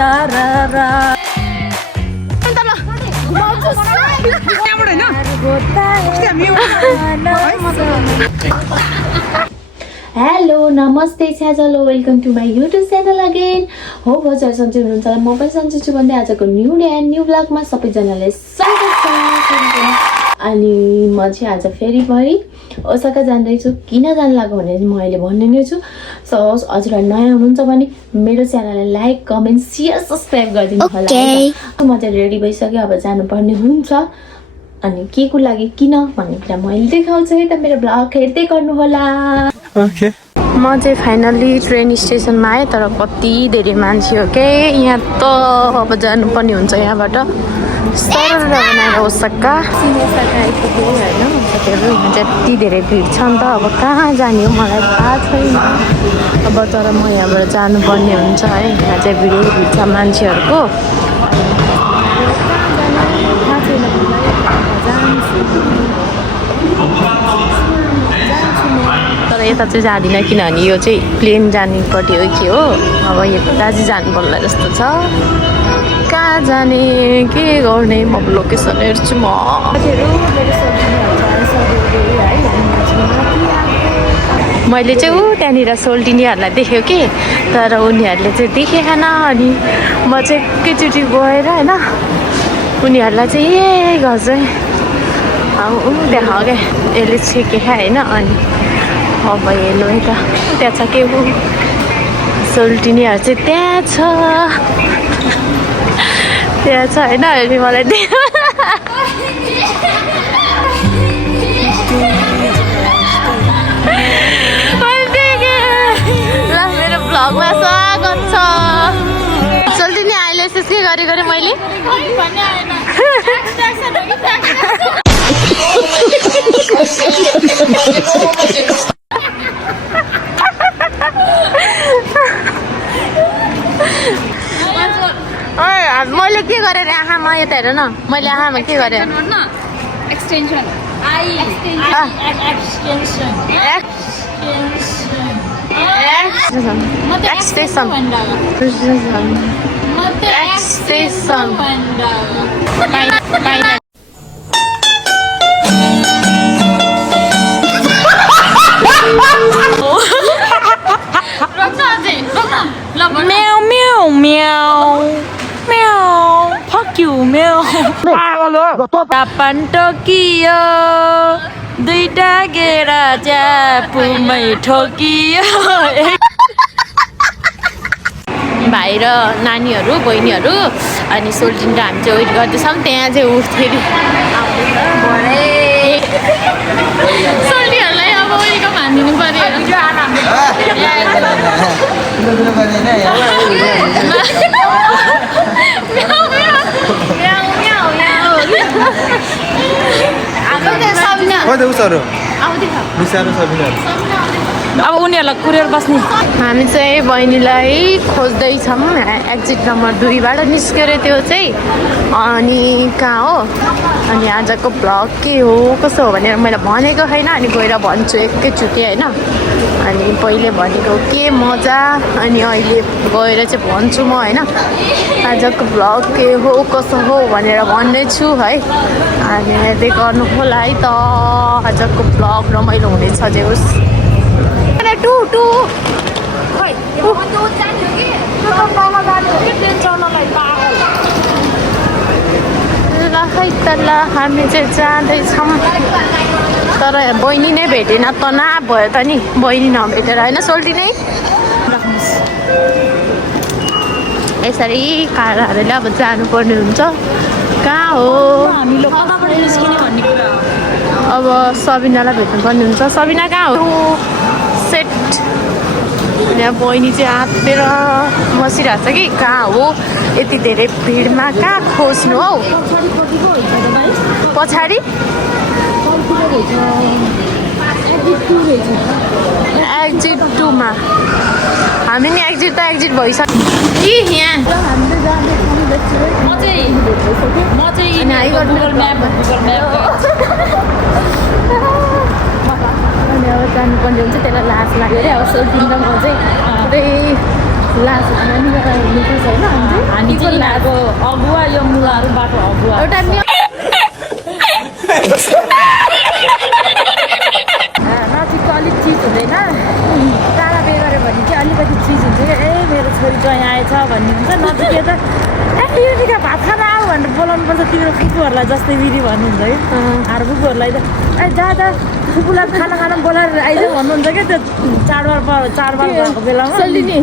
hello नमस्ते स्याजलो welcome to my YouTube channel again हो हजुर सन्चै हुनुहुन्छ होला म पनि सन्चै छु भन्दै आजको न्यू डे एन्ड न्यू ब्लगमा सबैजनाले स्वागत छ अनि म चाहिँ आज फेरि पनि ओसाका जाँदैछु किन जान लाग्यो भने म अहिले भन्ने नै छु सो हजुरहरू नयाँ हुनुहुन्छ भने मेरो च्यानललाई लाइक कमेन्ट सेयर सब्स्क्राइब गरिदिनु होला म चाहिँ रेडी भइसक्यो अब जानुपर्ने हुन्छ अनि के को लागि किन भन्ने कुरा म अहिले देखाउँछु है त मेरो ब्लग हेर्दै गर्नु होला ओके म चाहिँ फाइनल्ली ट्रेन स्टेसनमा आएँ तर कति धेरै मान्छे हो के यहाँ त अब जानुपर्ने हुन्छ यहाँबाट सरर बनाएर ओसाका आइपुग्यो होइन साथीहरू यहाँ चाहिँ यति धेरै भिड छ नि त अब कहाँ जाने हो मलाई थाहा छैन अब तर म यहाँबाट जानुपर्ने हुन्छ है यहाँ चाहिँ भिडै भिड छ मान्छेहरूको तर यता चाहिँ जाँदिनँ किनभने यो चाहिँ प्लेन जानेपट्टि हो कि हो अब यो दाजु जानु पर्ला जस्तो छ कहाँ जाने के गर्ने म लोकेसन हेर्छु म मैले चाहिँ त्यहाँनिर सोल्टिनीहरूलाई देख्यो कि तर उनीहरूले चाहिँ देखेन अनि म चाहिँ एकैचोटि गएर होइन उनीहरूलाई चाहिँ ए गर्छ अब देखा क्या यसले छेके होइन अनि अब हेर्नु है त त्यहाँ छ के सोल्टिनीहरू चाहिँ त्यहाँ छ होइन अहिले मलाई ल मेरो भ्लगमा स्वागत छ सोल्टिनी अहिले के गरेँ मैले मैले के गरेँ रे आँखामा यता हेर न मैले आँखामा के गरेँ extension Meow meow meow meow fuck you meow Kapan Tokyo दुईटा गेरा च्यापुमै ठोकियो भाइ र नानीहरू बहिनीहरू अनि सोल्टिन र हामी चाहिँ वेट गर्दैछौँ त्यहाँ चाहिँ फेरि सोल्टीहरूलाई अब वेलकम हानिदिनु पर्यो अब उनीहरूलाई कुरेर बस्ने हामी चाहिँ बहिनीलाई खोज्दैछौँ एक्जिट नम्बर 2बाट निस्केर त्यो चाहिँ अनि कहाँ हो अनि आजको भ्लग के हो कसो हो भनेर मैले भनेको छैन अनि गएर भन्छु एकैचोटि होइन अनि पहिले भनेको के मजा अनि अहिले गएर चाहिँ भन्छु म होइन आजको भ्लग के हो कसो हो भनेर भन्दैछु है अनि हेर्दै गर्नु होला है त आजको भ्लग रमाइलो हुनेछ जे होस् टु खै त ल हामी चाहिँ जाँदैछौँ तर बहिनी नै भेटेन तनाव भयो त नि बहिनी नभेटेर होइन सोल्टी नै राख्नुहोस् यसरी कारहरूले अब जानुपर्ने हुन्छ कहाँ हो अब सबिनालाई भेट्नुपर्ने हुन्छ सबिना कहाँ हो सेट यहाँ बहिनी चाहिँ आत्तेर बसिरहेको छ कि कहाँ हो यति धेरै भिडमा कहाँ खोज्नु हौ पछाडि एक्जिट 2मा हामी नि एक्जिट भइसक्यो कि यहाँ जानुपर्ने हुन्छ त्यसलाई लाज लाग्यो अरे अब सोल्टिन र म चाहिँ पुरै लास निकाल्नुपर्छ होइन हामी चाहिँ अब अगुवा यो मुलाहरूबाट अगुवा एउटा नजिकको अलिक चिज हुँदैन टाढा बिहे गऱ्यो भने चाहिँ अलिकति चिज हुन्छ क्या ए मेरो छोरी ज्वाइँ आएछ भन्ने हुन्छ नजिकै त ए यो निका भात खान आऊ भनेर बोलाउनु पर्छ तिम्रो फुपूहरूलाई जस्तै दिदी भन्नुहुन्छ कि हाम्रो फुपूहरूलाई त ए जा फुपूलाई खाना बोलाएर आइज भन्नुहुन्छ क्या त्यो चाडबाड भएको बेलामा सोल्टिनी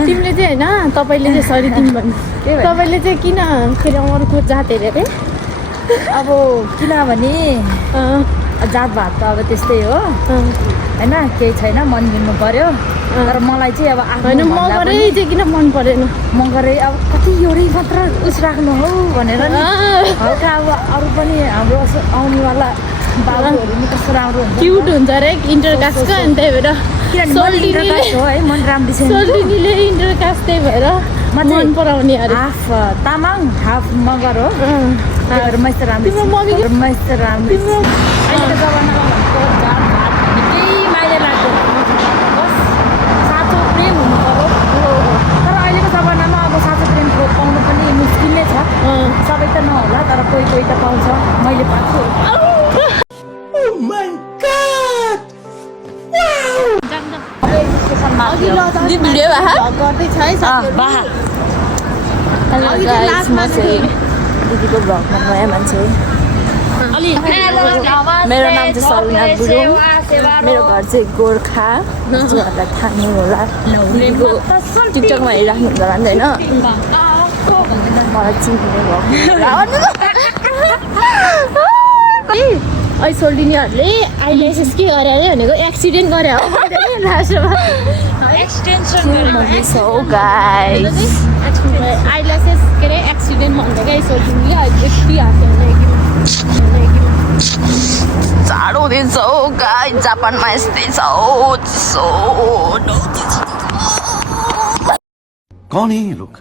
तिमीले चाहिँ होइन तपाईँले चाहिँ सरी तिमी भन्नु तपाईँले चाहिँ किन फेरि अरूको जात हेऱ्यो अरे अब किनभने जातभात त अब त्यस्तै हो होइन केही छैन मन दिनु पर्यो तर मलाई चाहिँ अब होइन मगरै चाहिँ किन मन परेन मगरै अब कति एउटै मात्र उस राख्नु हो भनेर नि हल्का अब अरू पनि हाम्रो आउनेवाला बाबुहरू नि कस्तो राम्रो हुन्छ क्युट हुन्छ अरे इन्टरकास्टको अनि त्यही भएर हो है मन राम्रो सोल्टिनीले इन्टरकास्ट त्यही भएर मन पराउने अरे हाफ तामाङ हाफ मगर हो मैस्तर राम्रो मैस्तर राम्रो अहिलेको जमानामा भनेको जातभात भन्ने केही माइने लाग्दैन बस साँचो प्रेम हुनु पर्यो तर अहिलेको जमानामा अब साँचो प्रेम पाउनु पनि मुस्किल नै छ सबै त नहोला तर कोही त पाउँछ मैले पाएको भिडियो गर्दैछ है हेलो गाइस म चाहिँ दिदीको भ्लगमा नयाँ मान्छे मेरो नाम चाहिँ सलिना गुरुङ मेरो घर चाहिँ गोर्खा हजुरहरूलाई थाहा होला दिदीको टिकटकमा हेरिराख्नु हुन्छ होला नि होइन मलाई चिन्ने भयो अहिले सोल्टिनीहरूले आइलेसेस के गरे अरे भनेको एक्सिडेन्ट गरे हो आइलेसेस के अरे एक्सिडेन्ट भन्दा क्या सोल्टिनीले अहिले जाडो दिन्छ हो गाई जापानमा यस्तै छ कौन है ये लोग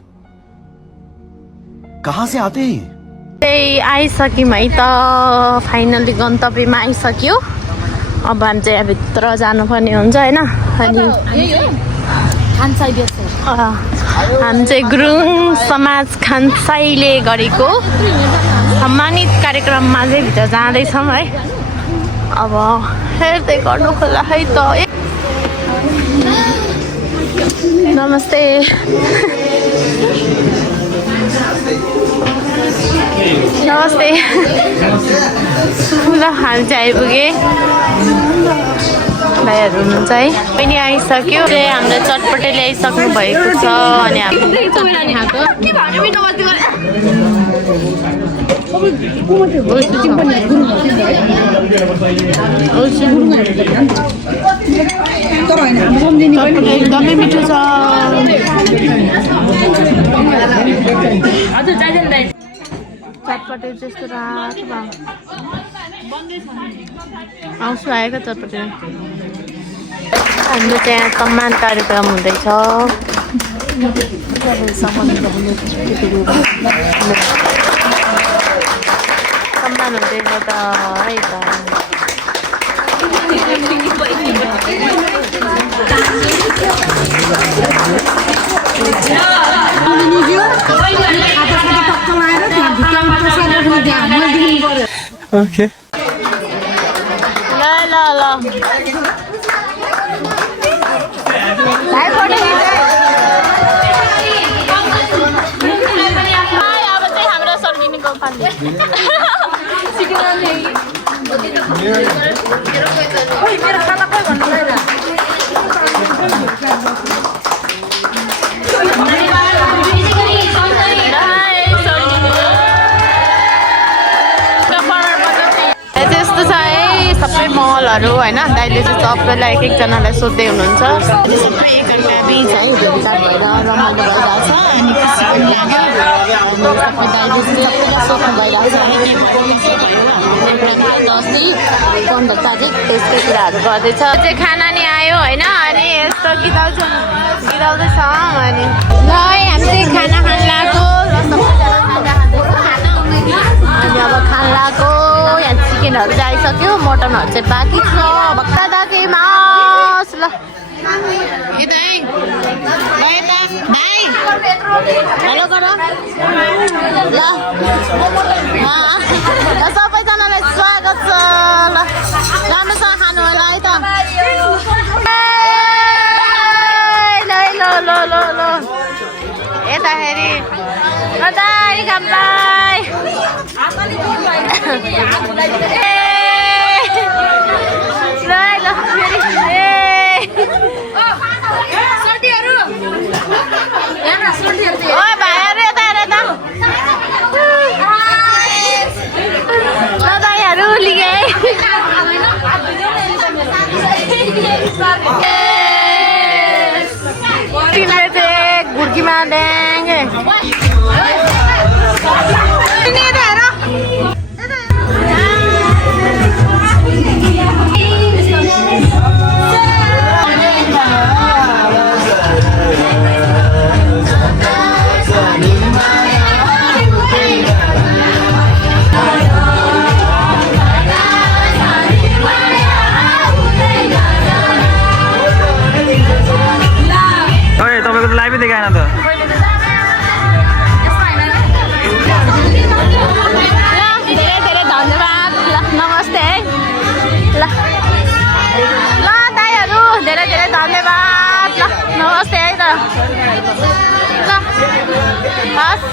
कहाँ से आते हैं त्यही आइसक्यौँ है त फाइनली गन्तव्यमा आइसक्यो अब हामी चाहिँ भित्र जानुपर्ने हुन्छ होइन अनि हामी चाहिँ गुरुङ समाज खानसाईले गरेको सम्मानित कार्यक्रममा चाहिँ भित्र जाँदैछौँ है अब हेर्दै गर्नु खोला है त नमस्ते नमस्ते ल हामी चाहिँ आइपुगेँ भाइहरू हुनुहुन्छ है पनि आइसक्यो चाहिँ हामीलाई चटपटे ल्याइसक्नु भएको छ अनि एकदमै मिठो छ चटपटे जस्तो रातो आउँछु आएको चटपटे हाम्रो त्यहाँ सम्मान कार्यक्रम हुँदैछ सम्मान हुँदैछ त है त ओके ल ल ल अब चाहिँ हाम्रो सर्किनेको पालि त्यस्तो छ है सबै मलहरू होइन दाइले चाहिँ सबैलाई एक एकजनालाई सोध्दै हुनुहुन्छ सबै एकअर्का बिच है भेटघाट भएर रमाइलो भइरहेको छ अनि खुसी पनि लाग्यो सबै दाइले चाहिँ सबैलाई सोध्नु भइरहेको छ अस्ति बन्धता चाहिँ त्यस्तै कुराहरू गर्दैछ चाहिँ खाना नि आयो होइन अनि यस्तो गिराउँदैछ अनि ल है हामी चाहिँ खाना खान लाग्यो अनि अब खान लाग्यो यहाँ चिकनहरू चाहिँ आइसक्यो मटनहरू चाहिँ बाँकी छ भक्का दाके मास ल यता है हेलो गर ल सबैजनालाई स्वागत छ ल राम्रोसँग खानु होला है त ल यता हेरी बधाई कामलाई घुर्की मार देंगे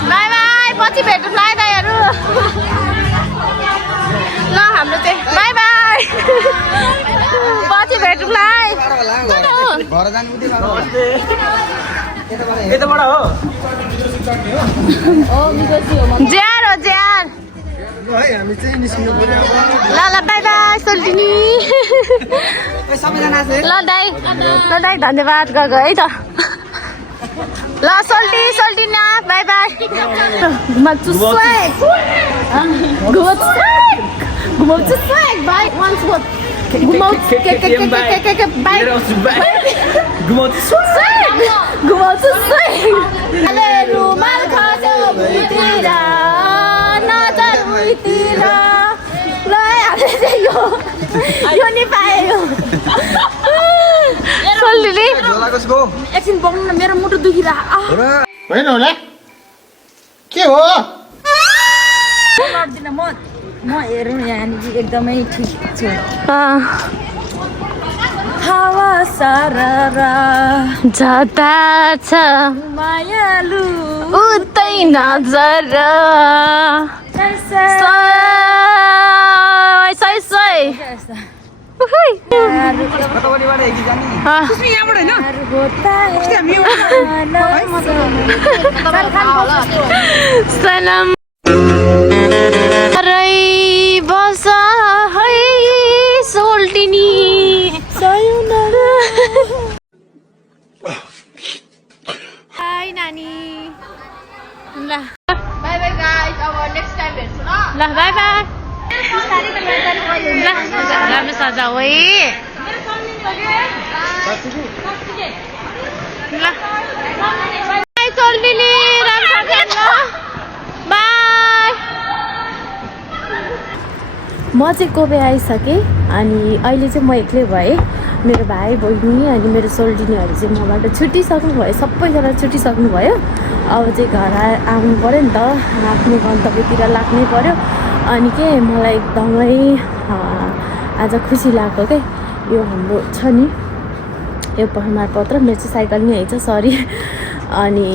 बाई बाई पछि भेटौँ ल दाइहरू ल हाम्रो चाहिँ बाई बाई पछि भेटौँ ल ज्यार हो ज्यार ल ल बाई बाई सोल्टिनी ल दाई धन्यवाद गएको है त ल सोल्टिना बाई बाई घुमाउँछु स्वाग बाई वान्स मोर घुमाउँछु बाई घुमाउँछु स्वाग अले रुमाल खस्यो भुइँतिर नजर भुइँतिर ल हाले चाहिँ यो नि पायो सोल्टिनी एकछिन बग्नु न मेरो मुटु दुखिरहेको होइन होला के हो लड्दिनँ म हेरौँ यहाँनिर एकदमै ठिक छु हावा सारा जाता छ मायालु उतै नजर सय सनम बस है सोल्टिनी हाई नानी ल बाई बाई गाइस अब नेक्स्ट टाइम भेट्छु ल ल बाई बाई ल राम्रो सजाऊ है ल बाई सोल्टिनी राम्रो सजाऊ बाई म चाहिँ कोबे आइसकेँ अनि अहिले चाहिँ म एक्लै भएँ मेरो भाइ बहिनी अनि मेरो सोल्टिनीहरू चाहिँ मबाट छुटिसक्नुभयो सबैजना छुटिसक्नुभयो अब चाहिँ घर आउनु पऱ्यो नि त आफ्नो गन्तव्यतिर लाग्नै पऱ्यो अनि के मलाई एकदमै आज खुसी लाग्यो क्या यो हाम्रो छ नि यो प्रमाणपत्र मेरो चाहिँ साइकल नै आइछ सरी अनि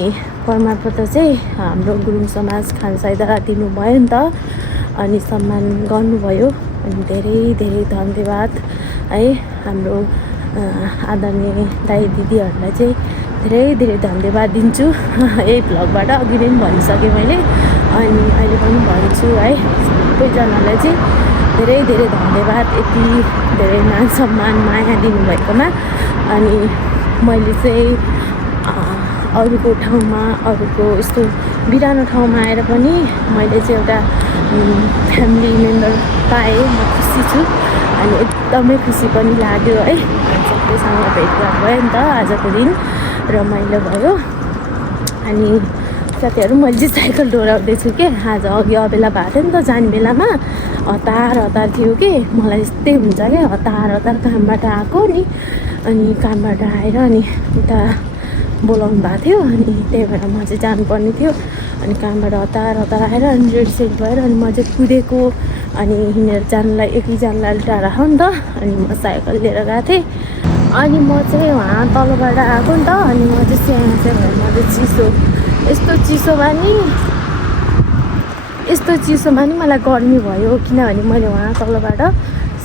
प्रमाणपत्र चाहिँ हाम्रो गुरुङ समाज खानसाइदा दिनुभयो नि त अनि सम्मान गर्नुभयो अनि धेरै धेरै धन्यवाद है हाम्रो आदरणीय दाइ दिदीहरूलाई चाहिँ धेरै धेरै धन्यवाद दिन्छु यही भ्लगबाट अघि नै भनिसकेँ मैले अनि अहिले पनि भन्छु है सबैजनालाई चाहिँ धेरै धेरै धन्यवाद यति धेरै मान सम्मान माया दिनुभएकोमा अनि मैले चाहिँ अरूको ठाउँमा अरूको यस्तो बिरानो ठाउँमा आएर पनि मैले चाहिँ एउटा फ्यामिली मेम्बर पाएँ म खुसी छु अनि एकदमै खुसी पनि लाग्यो है सबैसँग भेटघाट भयो नि त आजको दिन रमाइलो भयो अनि साथीहरू मैले चाहिँ साइकल डोराउँदैछु कि आज अघि अबेला भएको थियो नि त जाने बेलामा हतार थियो कि मलाई यस्तै हुन्छ क्या हतार कामबाट आएको नि अनि कामबाट आएर अनि उता बोलाउनु भएको थियो अनि त्यही भएर म चाहिँ जानुपर्ने थियो अनि कामबाट हतार हतार आएर अनि रेडी सेडी भएर अनि म चाहिँ कुदेको अनि हिँडेर जानलाई एक्लै जानलाई अलिक टाढा हो नि त अनि म साइकल लिएर गएको थिएँ अनि म चाहिँ वहाँ तलबाट आएको नि त अनि म चाहिँ यहाँ चाहिँ भएर म चाहिँ यस्तो चिसोमा नि मलाई गर्मी भयो किनभने मैले वहाँ तलबाट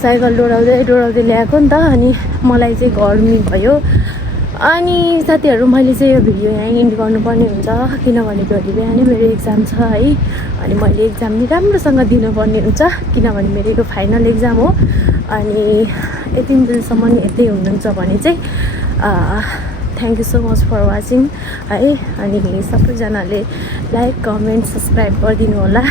साइकल डोराउँदै ल्याएको नि त अनि मलाई चाहिँ गर्मी भयो अनि साथीहरू मैले चाहिँ यो भिडियो यहाँ इन्ड गर्नुपर्ने हुन्छ किनभने भोलि बिहानै मेरो एक्जाम छ है अनि मैले एक्जाम नि राम्रोसँग दिनुपर्ने हुन्छ किनभने मेरो यो फाइनल एक्जाम हो अनि यति दिनसम्म यतै हुनुहुन्छ भने चाहिँ thank you so much for watching है अनि सबैजनाले लाइक कमेन्ट सब्सक्राइब गरिदिनु होला